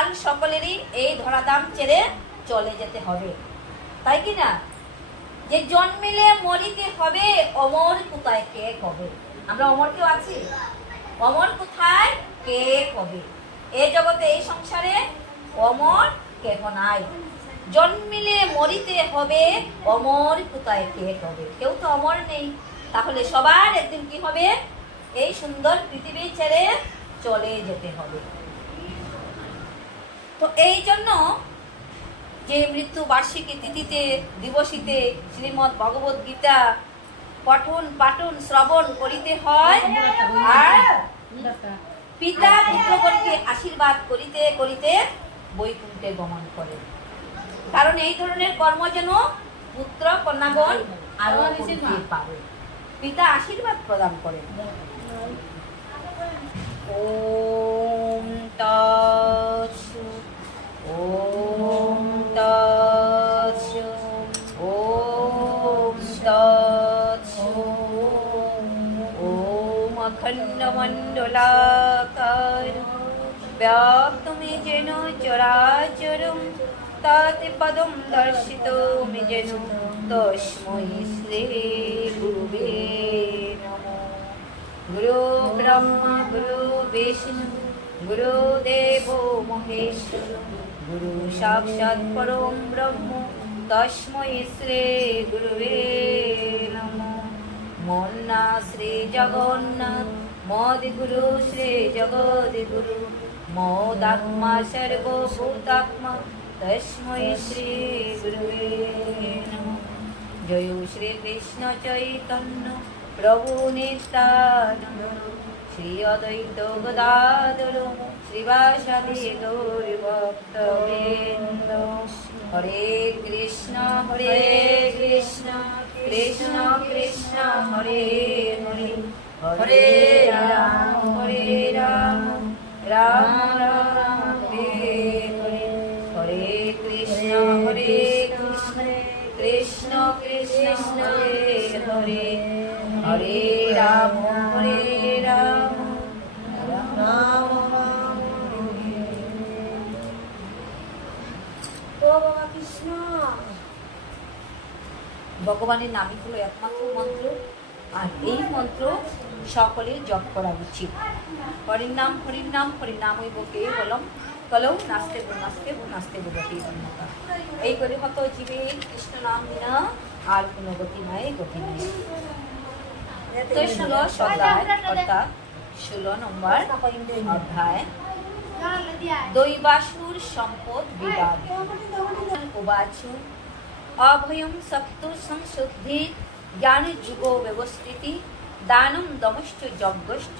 কাল সকলেরই এই ধরাধাম ছেড়ে চলে যেতে হবে, তাই কি না? যে জন্মিলে মরিতে হবে, অমর কোথায় কে কবে। আমরা অমর কেউ আছি? অমর কোথায় কে কবে। এই জগতে এই সংসারে অমর কেহ নাই। জন্মিলে মরিতে হবে, অমর কোথায় কে কবে। কেউ তো অমর নেই, তাহলে সবার একদিন কি হবে? এই সুন্দর পৃথিবী ছেড়ে চলে যেতে হবে। তো এই জন্য যে মৃত্যু বার্ষিকী তিথিতে দিবসীতে শ্রীমদ্ ভগবত গীতা পঠন পাঠন শ্রবণ করিতে হয়, আর পিতা পুত্রগণকে আশীর্বাদ করিতে করিতে বৈকুণ্ঠে গমন করে। কারণ এই ধরনের কর্ম যেন পুত্র কন্যাগণ আরো করতে পারে, পিতা আশীর্বাদ প্রদান করেন। ওম তৎসৎ, ওম তৎসৎ, ওম তৎসৎ। ওম অখণ্ডমণ্ডলাকারং ব্যাপ্তমেন চরাচরং তৎপদং দর্শিতোমি যেন তস্मै শ্রী গুরুবে নমঃ। গুরু ব্রহ্মা গুরু বিষ্ণু গুরুদেবো মহেশ্বর, গুরু সাক্ষাৎ পরম ব্রহ্ম তস্मै শ্রী গুরুবে নমঃ। মন্না শ্রী জগন্নাথ মদ্গুরু শ্রী জগদ্গুরু, মোদাত্মা সর্বভূতাত্মা তস্मै শ্রী গুরুবে নমঃ। জয় শ্রী কৃষ্ণ চৈতন্য প্রভু নিত্যানন্দ, শ্রী অদ্বৈত গদাধর শ্রীবাসাদি গৌর ভক্তবৃন্দ। হরে কৃষ্ণ কৃষ্ণ কৃষ্ণ হরে হরে, হরে রাম রাম রাম হরে হরে। হরে কৃষ্ণ কৃষ্ণ কৃষ্ণ হরে হরে, হরে রাম রাম রাম হরে। ও বাবা কৃষ্ণ। ভগবানের নামই হলো একমাত্র মন্ত্র, আর এই মন্ত্র সকলের জপ করা উচিত। হরির নাম হরিনামই বকে বলম কলৌ নাস্তে নাস্তে গতি বন্যতা। এই করে হত জীবে কৃষ্ণ নাম বিনা আর কোনো গতি নাই। তো 16 অধ্যায় অর্থাৎ 16 নম্বর অধ্যায় দৈবাসুর সম্পদ বিবাদ। উবাচু অভয়ং সত্য সংশুদ্ধি জ্ঞান যুগ ব্যবস্থিতি দানম দমশ্চ যজ্ঞশ্চ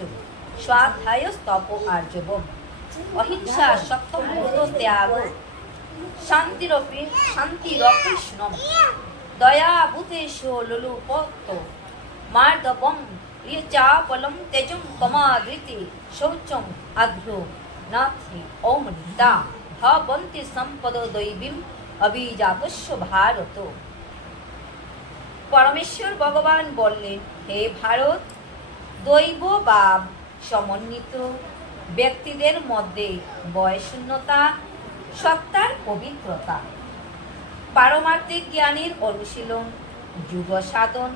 স্বাধ্যায়স্তপ আর্জবম অহিংসা সত্যম ত্যাগ শান্তিরকৃষ্ণম দয়া ভূতেশ লুলুপত্ত মার্দবম চাপলম তেজম কমাদৃতি শৌচম আধ্রো নাথি ওম নিতা ভবন্তি সম্পদ দৈবীম অভিজাতস্য ভারত। পরমেশ্বর ভগবান বললেন, হে ভারত, দৈব ভাব সমন্বিত ব্যক্তিদের মধ্যে বয়শূন্যতা, সত্তার পবিত্রতা, পারমার্থিক জ্ঞানের অনুশীলন, যুগ সাধন,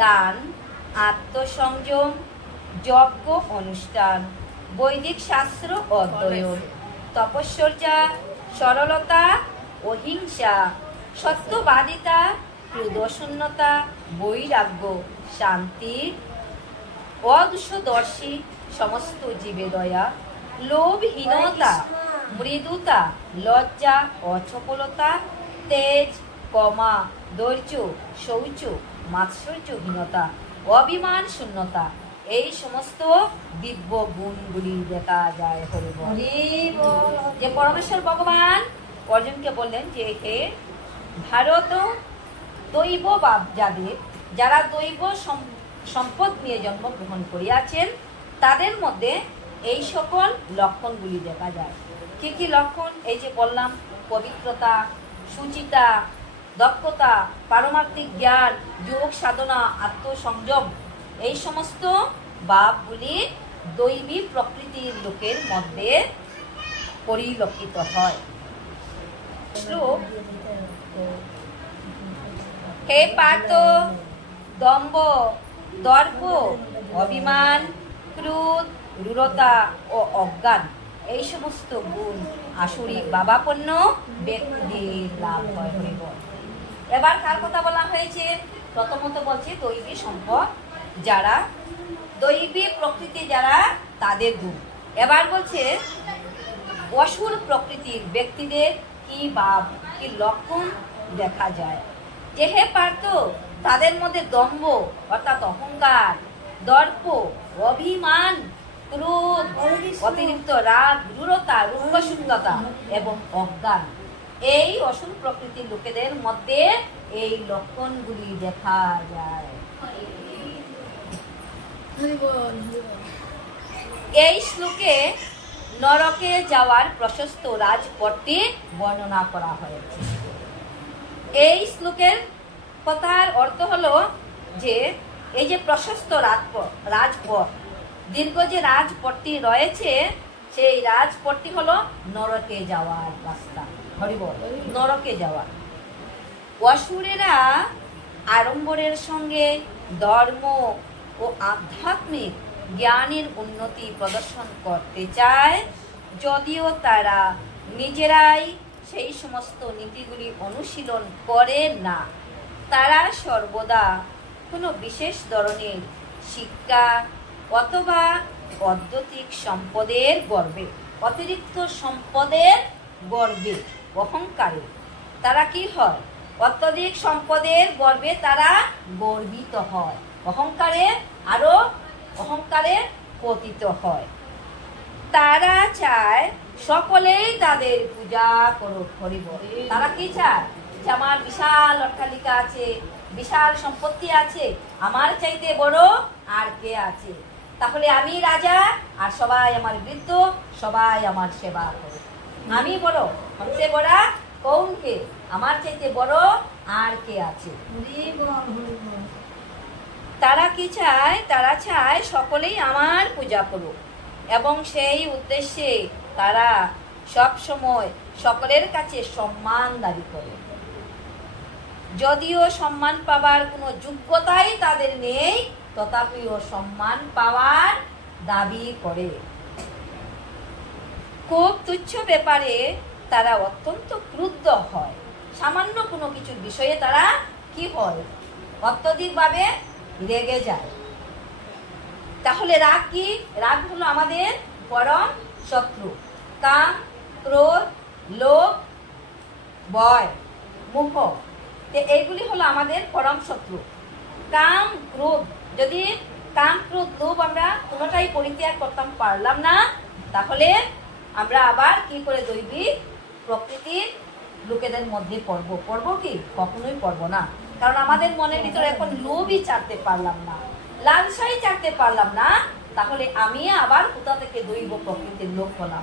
দান, আত্মসংযম, যজ্ঞ অনুষ্ঠান, বৈদিক শাস্ত্র অধ্যয়ন, তপস্যা, সরলতা, অহিংসা, সত্যবাদিতা, ক্রোধশূন্যতা, বৈরাগ্য, শান্তি, অদূষদর্শী, সমস্ত জীবে দয়া, লোভহীনতা, মৃদুতা, লজ্জা, অচপলতা, তেজ, ক্ষমা, ধৈর্য, শৌচ, মাৎসর্যহীনতা, অভিমান শূন্যতা, এই সমস্ত দিব্য গুণগুলি দেখা যায়। হরি বল। যে পরমেশ্বর ভগবান অর্জুনকে বললেন যে হে ভারত, দৈব ভাব যারা দৈব সম্পদ নিয়ে জন্মগ্রহণ করিয়াছেন, তাদের মধ্যে এই সকল লক্ষণগুলি দেখা যায়। কি কি লক্ষণ? এই যে বললাম, পবিত্রতা, সুচিতা, দক্ষতা, পারমার্থিক জ্ঞান, যোগ সাধনা, আত্মসংযম, এই সমস্ত ভাবগুলি দৈবী প্রকৃতির লোকের মধ্যে পরিলক্ষিত হয়। শ্লোক: হে পার্থ, দম্ভ, দর্প, অভিমান, ক্রোধ, রূঢ়তা ও অজ্ঞান, এই সমস্ত গুণ আসুরিক ভাবাপন্ন ব্যক্তিদের লাভ হয়। এবার কার কথা বলা হয়েছে? প্রথমত বলছে দৈবী সম্পদ যারা, দৈবী প্রকৃতি যারা, তাদের গুণ। এবার বলছে অসুর প্রকৃতির ব্যক্তিদের কি ভাব, কি লক্ষণ দেখা যায়। যে হে পার্থ, তাদের মধ্যে দম্ভ অর্থাৎ অহংকার, দর্প, অভিমান, ক্রোধ, অতিরিক্ত রাগ, রূঢ়তা, রূপশূন্যতা এবং অজ্ঞান, এই অসুর প্রকৃতির লোকেদের মধ্যে এই লক্ষণগুলি দেখা যায়। এই শ্লোকে নরকে যাওয়ার প্রশস্ত রাজপথটি বর্ণনা করা হয়েছে। এই শ্লোকের কথার অর্থ হলো যে এই যে প্রশস্ত রাজপথ, দীর্ঘ যে রাজপথটি রয়েছে, সেই রাজপথটি হলো নরকে যাওয়ার রাস্তা। হরিবল, নরকে যাওয়া। অসুরেরা আড়ম্বরের সঙ্গে ধর্ম ও আধ্যাত্মিক জ্ঞানের উন্নতি প্রদর্শন করতে চায়, যদিও তারা নিজেরাই সেই সমস্ত নীতিগুলি অনুশীলন করে না। তারা সর্বদা কোনো বিশেষ ধরনের শিক্ষা অথবা অদ্যতিক সম্পদের গর্বে, অতিরিক্ত সম্পদের গর্বে, অহংকারে তারা কি হয়? অত্যধিক সম্পদের গর্বে তারা গর্বিত হয়, অহংকারে পতিত হয়। তারা চায় সকলেই তাদের পূজা করুক। হরিবল। তারা কি চায়? যে আমার বিশাল অট্টালিকা আছে, বিশাল সম্পত্তি আছে, আমার চাইতে বড় আর কে আছে? তাহলে আমি রাজা আর সবাই আমার বৃদ্ধ, সবাই আমার সেবা করে। আমি বড়, সবচেয়ে বড় কৌনকে? আমার চাইতে বড় আর কে আছে? তারা কি চায়? তারা চায় সকলেই আমার পূজা করুক এবং সেই উদ্দেশ্যে তারা সব সময় সকলের কাছে সম্মান দাবি করে, যদিও সম্মান পাওয়ার কোনো যোগ্যতাই তাদের নেই, তথাপিও সম্মান পাওয়ার দাবি করে। খুব তুচ্ছ ব্যাপারে তারা অত্যন্ত ক্রুদ্ধ হয়। সামান্য কোনো কিছুর বিষয়ে তারা কি হয়? অত্যধিকভাবে রেগে যায়। তাহলে রাগ কি? রাগ হলো আমাদের পরম শত্রু। কাম, ক্রোধ, লোভ, ভয়, মোহ, এইগুলি হলো আমাদের পরম শত্রু। কাম, ক্রোধ, যদি কাম, ক্রোধ, লোভ আমরা কোনোটাই পরিত্যাগ করতাম পারলাম না, তাহলে আমরা আবার কি করে দৈবিক প্রকৃতির লোকেদের মধ্যে পড়ব কি? কখনোই পড়ব না। কারণ আমাদের মনের ভিতরে এখন লোভই চাটতে পারলাম না, লালসাই চাটতে পারলাম না, তাহলে আমি আবার কোথা থেকে দৈব প্রকৃতির লোক হলাম?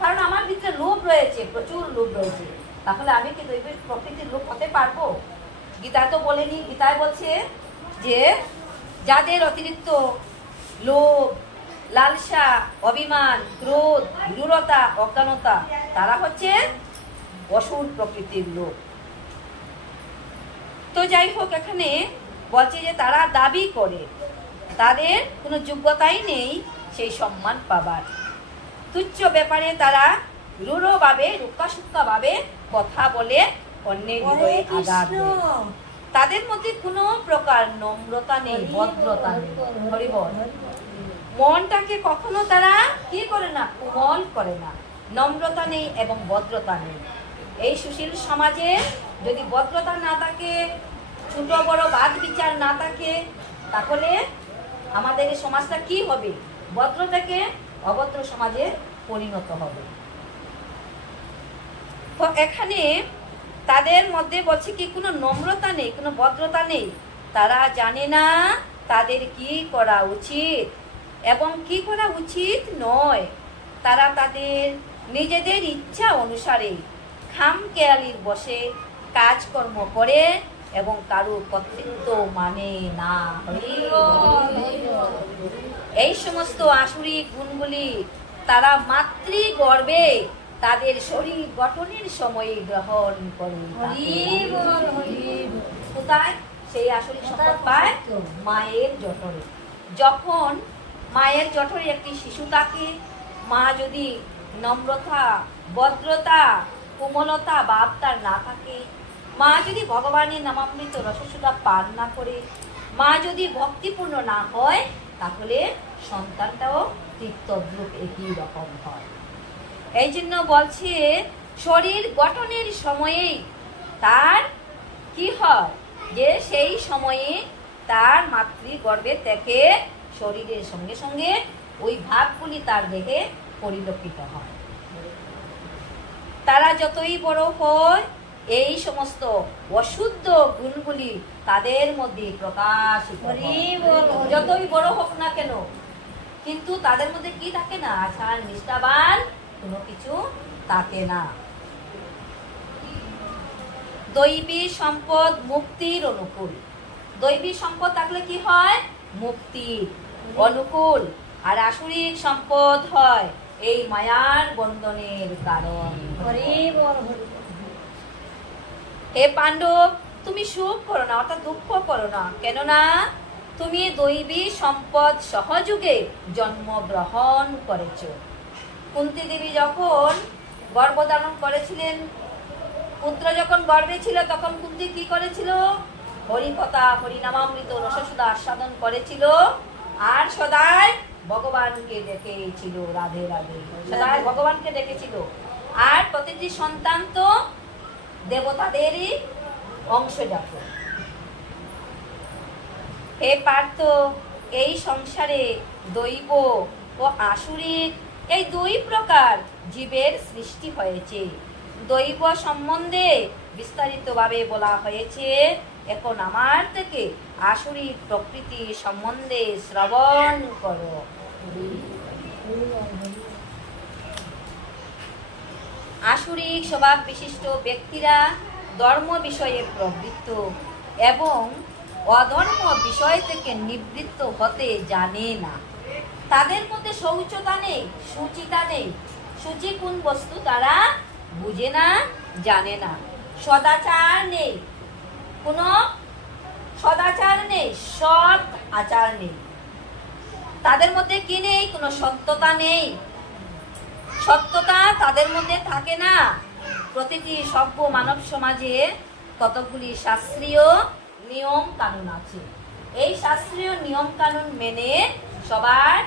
কারণ আমার ভিতরে লোভ রয়েছে, প্রচুর লোভ রয়েছে। তাহলে আমি কি দৈব প্রকৃতির লোক হতে পারবো? গীতায় তো বলেনি, গীতায় বলছে যে যাদের অতিরিক্ত লোভ, লালসা, অভিমান, ক্রোধ, রূঢ়তা, অজ্ঞানতা, তারা হচ্ছে অসুর প্রকৃতির লোক। তো যাই হোক, এখানে বলছে যে তারা দাবি করে, তাদের কোনো যোগ্যতাই নেই সেই সম্মান পাবার। তুচ্ছ ব্যাপারে তারা রূঢ়ভাবে, রুক্কাসুক্কাভাবে কথা বলে অন্যের হৃদয়ে আঘাত দেয়। তাদের মধ্যে কোনো প্রকার নম্রতা নেই, ভদ্রতা নেই। হরিবল। মনটাকে কখনো তারা কি করে না? কোমল করে না। নম্রতা নেই এবং ভদ্রতা নেই। এই সুশীল সমাজে যদি ভদ্রতা না থাকে, ছোট বড় বাদ বিচার না থাকে, তাহলে আমাদের এই সমাজটা কি হবে? ভদ্র থেকে অভদ্র সমাজে পরিণত হবে। তো এখানে তাদের মধ্যে বলছে কি কোনো নম্রতা নেই, কোনো ভদ্রতা নেই। তারা জানে না তাদের কি করা উচিত এবং কি করা উচিত নয়। তারা তাদের নিজেদের ইচ্ছা অনুসারে খামখেয়ালির বসে কাজকর্ম করে এবং কারোর কর্তৃত্ব মানে না। এই সমস্ত আসুরিক গুণগুলি তারা মাতৃগর্ভে তাদের শরীর গঠনের সময়ে গ্রহণ করে। কোথায় সেই আসরিক সম্পদ পায়? মায়ের জঠরে। যখন মায়ের জঠরে একটি শিশু থাকে, মা যদি নম্রতা, ভদ্রতা, কোমলতা ভাব তার না থাকে, মা যদি ভগবানের নামামৃত রসসুধা পান না করে, মা যদি ভক্তিপূর্ণ না হয়, তাহলে সন্তানটাও ঠিক তদ্রূপ একই রকম হয়। এই জন্য বলছে শরীর গঠনের সময়েই তার কি হয়, যে সেই সময়ে তার মাতৃগর্ভে থেকে শরীরের সঙ্গে সঙ্গে ওই ভাবগুলি তার দেহে পরিলক্ষিত হয়। তারা যতই বড় হয়, এই সমস্ত অশুদ্ধ গুণগুলি তাদের মধ্যে প্রকাশিত হয়। যতই বড় হোক না কেন, কিন্তু তাদের মধ্যে কি থাকে না? আচার নিষ্ঠাবান কোনো কিছু থাকে না। দৈবী সম্পদ মুক্তির অনুকূল। দৈবী সম্পদ থাকলে কি হয়? মুক্তির অনুকূল। আর আসরিক সম্পদ হয় এই মায়ার বন্ধনের কারণ। হে পাণ্ডব, তুমি সুখ করো না, অর্থাৎ দুঃখ করো না, কেননা তুমি দৈবী সম্পদ সহযোগে জন্মগ্রহণ করেছ। কুন্তী দেবী যখন গর্ভধারণ করেছিলেন, পুত্র যখন গর্ভে ছিল, তখন কুন্তী কি করেছিল? হরিকথা, হরিনামামৃত রসসুধা আস্বাদন করেছিল, আর সদাই ভগবানকে ডেকেছিল। রাধে রাধে, সদাই ভগবানকে ডেকেছিল। আর প্রতিটি সন্তান তো দেবতাদেরই অংশজাত। হে পার্থ, এই সংসারে দৈব ও আসুরিক এই দুই প্রকার জীবের সৃষ্টি হয়েছে। দৈব সম্বন্ধে বিস্তারিতভাবে বলা হয়েছে। এখন আমার থেকে আসুরিক প্রকৃতি সম্বন্ধে শ্রবণ করো। আসুরিক স্বভাব বিশিষ্ট ব্যক্তিরা ধর্ম বিষয়ে প্রবৃত্ত এবং অধর্ম বিষয় থেকে নিবৃত্ত হতে জানে না। তাদের মধ্যে শৌচতা নেই, শুচিতা নেই। শুচি কোন বস্তু তারা বুঝে না, জানে না। সদাচার নেই, কোনো সদাচার নেই, সৎ আচার নেই। তাদের মধ্যে কি নেই? কোনো সত্যতা নেই। সত্যতা তাদের মধ্যে থাকে না। প্রতিটি সভ্য মানব সমাজে কতগুলি শাস্ত্রীয় নিয়ম কানুন আছে। এই শাস্ত্রীয় নিয়ম কানুন মেনে সবার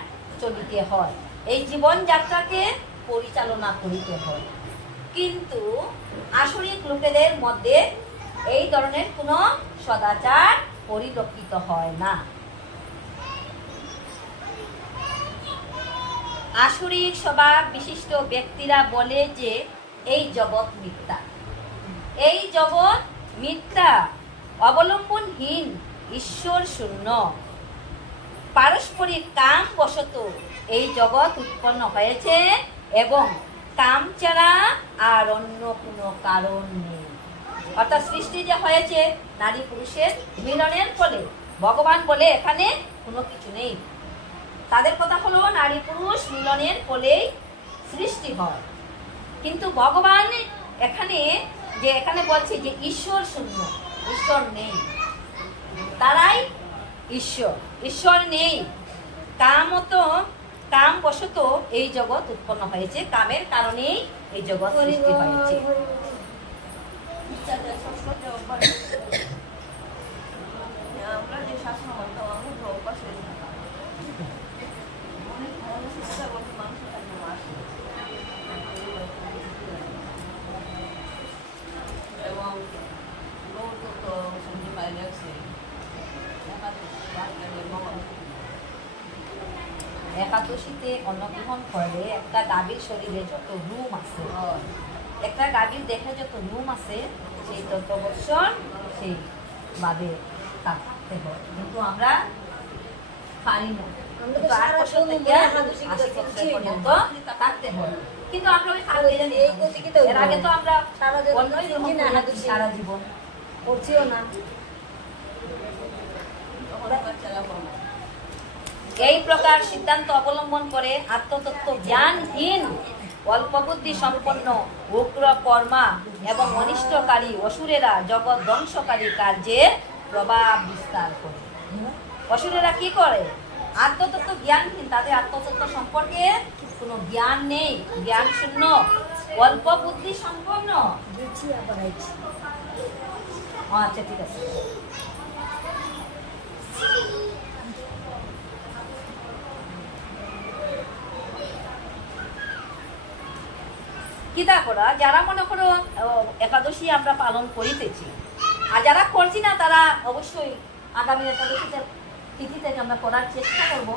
চলিতে হয়, এই জীবনযাত্রাকে পরিচালনা করিতে হয়। কিন্তু আসরিক লোকেদের মধ্যে এই ধরনের কোনো সদাচার পরিলক্ষিত হয় না। আসরিক স্বভাব বিশিষ্ট ব্যক্তিরা বলে যে এই জগৎ মিথ্যা, এই জগৎ মিথ্যা, অবলম্বনহীন, ঈশ্বর শূন্য। পারস্পরিক কাম বশত এই জগৎ উৎপন্ন হয়েছে এবং কাম ছাড়া আর অন্য কোনো কারণ নেই। অর্থাৎ সৃষ্টি যে হয়েছে নারী পুরুষের মিলনের ফলে, ভগবান বলে এখানে কোনো কিছু নেই। তাদের কথা হলো নারী পুরুষ মিলনের ফলেই সৃষ্টি হয়। কিন্তু ভগবান এখানে বলছে যে ঈশ্বর শূন্য, ঈশ্বর নেই। তারাই ঈশ্বর, ঈশ্বর নেই। কাম বশত এই জগৎ উৎপন্ন হয়েছে, কামের কারণেই এই জগৎ সৃষ্টি হয়েছে। আমরা যে শাস্ত্র এবং একাদশীতে অন্নগ্রহণ করলে একটা গাভীর শরীরে যত রুম আছে, একটা গাভীর দেখে যত রুম আছে, সেই তত বৎসর সেই বাদে থাকতে হয়। কিন্তু আমরা পারি না, থাকতে হয়। কিন্তু আমরা ওই এর আগে তো আমরা সারা জীবন করছিও না। এই প্রকার সিদ্ধান্ত অবলম্বন করে আত্মতত্ত্ব জ্ঞানহীন অল্প বুদ্ধি সম্পন্ন উগ্র কর্মা এবং অনিষ্টকারী অসুরেরা জগৎ ধ্বংসকারী কার্যে প্রভাব বিস্তার করে। অসুরেরা কি করে? আত্মতত্ত্ব জ্ঞানহীন, তাদের আত্মতত্ত্ব সম্পর্কে কোনো জ্ঞান নেই, জ্ঞান শূন্য, অল্প বুদ্ধি সম্পন্ন। আচ্ছা ঠিক আছে। কিতা করা, যারা মনে করো একাদশী আমরা পালন করিতেছি, আর যারা করছি না তারা অবশ্যই আগামী একাদশীতে তিথি থেকে আমরা করার চেষ্টা করব।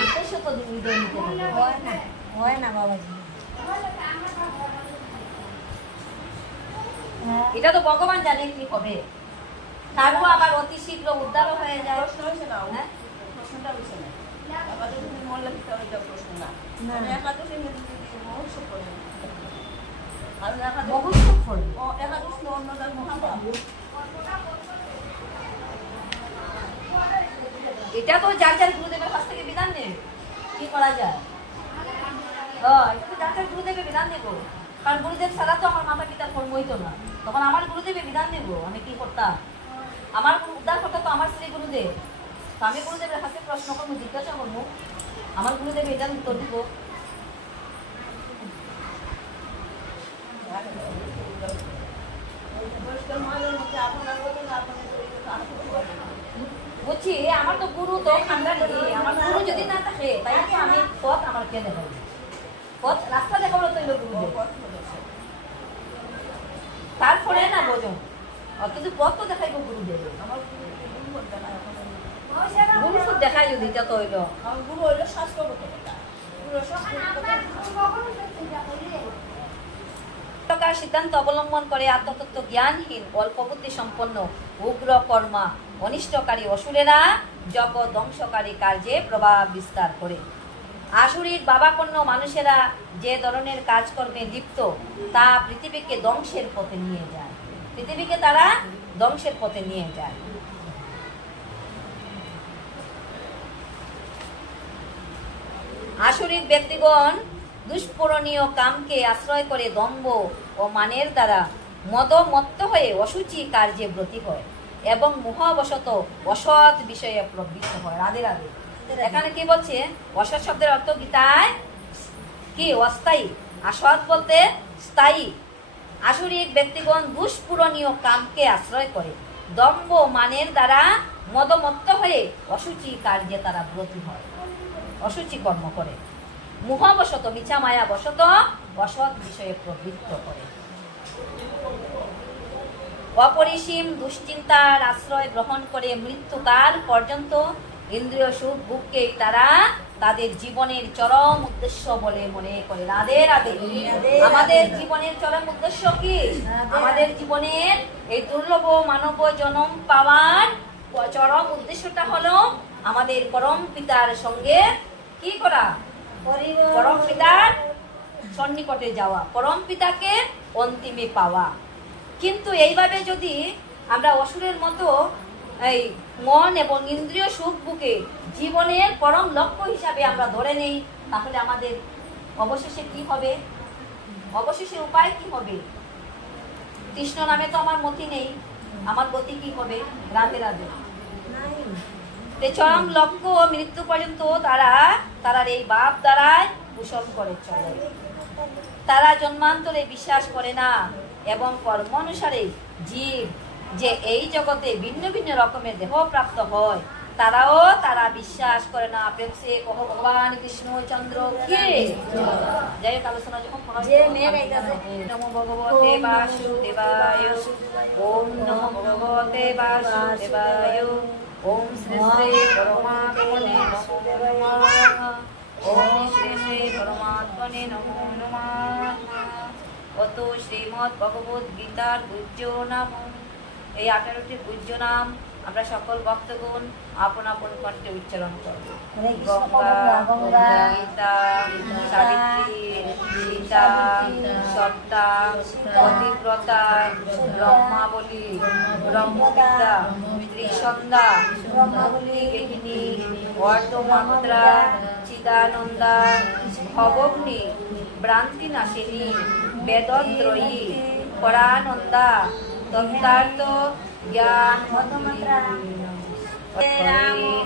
উদ্দেশ্য তো হৃদয় নিতে হবে। হয় না বাবাজি, এটা তো ভগবান জানে কি হবে, তারও আবার অতি শীঘ্র উদ্ধারও হয়ে যায়। প্রশ্ন হয়েছে না, হ্যাঁ? প্রশ্নটা হয়েছে না। একাদশী মরলে কি হবে, এটা প্রশ্ন না। না। একাদশী মহোৎসব করে। আর একাদশী মহোৎসব ফল। একাদশী অন্নদার মহাপাপ। এটা তো যার যার গুরুদেবের কাছ থেকে বিধান নেই, কি করা যায়? এটা তো যার যার গুরুদেবের বিধান নেব, কারণ গুরুদেব ছাড়া তো আমার মাতা পিতার কর্ম হইতো না। তখন আমার গুরুদেবের বিধান নেব, আমি কি করতাম? আমার উদ্ধার করতে তো আমার শ্রী গুরুদেব, তো আমি গুরুদেবের কাছে প্রশ্ন করবো, জিজ্ঞাসা করবো, আমার গুরুদেব এটা উত্তর দিব। বুঝছি, আমার তো গুরু তো আমার গুরু যদি না থাকে তাই কি আমি পথ আমার কে দেখাবো? পথ রাস্তা দেখাবো তো গুরুদেব, তারপরে না বোঝো অথচ পথ তো দেখাইবো গুরুদেব। গুরু তো দেখাই যদি এটা তো হইলো আমার গুরু হইলো শাস্ত্রগত কথা। প্রকার সিদ্ধান্ত অবলম্বন করে আত্মতত্ত্ব জ্ঞানহীন অল্প বুদ্ধি সম্পন্ন উগ্র কর্মা অনিষ্টকারী অসুরেরা জগৎ ধ্বংসকারী কার্যে প্রভাব বিস্তার করে। আসুরিক বাবাপন্ন মানুষেরা যে ধরনের কাজকর্মে লিপ্ত তা পৃথিবীকে ধ্বংসের পথে নিয়ে যায়, পৃথিবীকে তারা ধ্বংসের পথে নিয়ে যায়। আসুরিক ব্যক্তিগণ দুষ্পূরণীয় কামকে আশ্রয় করে দম্ভ ও মানের দ্বারা মদমত্ত হয়ে অসুচি কার্যে ব্রতী হয় এবং মোহবশত অসৎ বিষয়ে প্রবৃত্ত হয়। রাধে রাধে। এখানে কি বলছে? অসৎ শব্দের অর্থ গীতায় কি? অস্থায়ী। আসৎ বলতে স্থায়ী। আসুরিক ব্যক্তিগণ দুষ্পূরণীয় কামকে আশ্রয় করে দম্ভ মানের দ্বারা মদমত্ত হয়ে অসুচি কার্যে তারা ব্রতী হয়, অসুচি কর্ম করে, মোহবশত মিছা মায়া বশত অসৎ বিষয়ে প্রবৃত্ত করে। অপরিসীম দুশ্চিন্তার আশ্রয় গ্রহণ করে মৃত্যুকাল পর্যন্ত ইন্দ্রিয় সুখ ভোগকেই তারা তাদের জীবনের চরম উদ্দেশ্য বলে মনে করে। রাধে রাধে। আমাদের জীবনের চরম উদ্দেশ্য কি? আমাদের জীবনের এই দুর্লভ মানব জন্ম পাওয়ার চরম উদ্দেশ্যটা হলো আমাদের পরম পিতার সঙ্গে কি করা? পরম পিতার সন্নিকটে যাওয়া, পরম পিতাকে অন্তিমে পাওয়া। কিন্তু এইভাবে যদি আমরা অসুরের মতো এই মন এবং ইন্দ্রিয় সুখ বুকে জীবনের পরম লক্ষ্য হিসাবে আমরা ধরে নেই, তাহলে আমাদের অবশেষে কি হবে? অবশেষে উপায় কি হবে? কৃষ্ণ নামে তো আমার মতি নেই, আমার গতি কি হবে? রাধে রাধে। চরম লক্ষ্য ও মৃত্যু পর্যন্ত তারা এই ভাব দ্বারাই পোষণ করে চলে। তারা জন্মান্তরে বিশ্বাস করে না এবং কর্ম অনুসারে জীব যে এই জগতে ভিন্ন ভিন্ন রকমের দেহ প্রাপ্ত হয় তারা বিশ্বাস করে না। প্রেম সে কহ ভগবান কৃষ্ণ চন্দ্র কে যাই হোক, আলোচনা যখন নমো ভগবতে বাসুদেবায়, ওম নমো ভগবতে বাসুদেবায়, ওম শ্রী শ্রী পরমাত্মনে নমো নমঃ, ওম শ্রী শ্রী পরমাত্মনে নমো নমঃ। কত শ্রীমদ্ ভগবত গীতার গুহ্য নাম, এই 18টি গুহ্য নাম আমরা সকল ভক্তগণ আপন আপন কণ্ঠে উচ্চারণ করব। গঙ্গা, গীতা, সাবিত্রী, সীতা, সত্তা, পতিব্রতা, ব্রহ্মাবলী, ব্রহ্মবিদ্যা, ত্রিসন্ধ্যা ব্রহ্মবলী গেহিনী অর্ধমাত্রা চিদানন্দা ভবগ্নি ভ্রান্তি নাশিনী বেদত্রয়ী পরানন্দা তত্ত্বার্থ জ্ঞান অর্ধমাত্রা হরে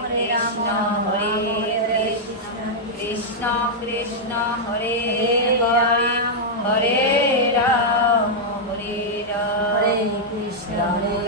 কৃষ্ণ হরে কৃষ্ণ কৃষ্ণ কৃষ্ণ হরে হরে হরে রাম হরে রাম হরে কৃষ্ণ হরে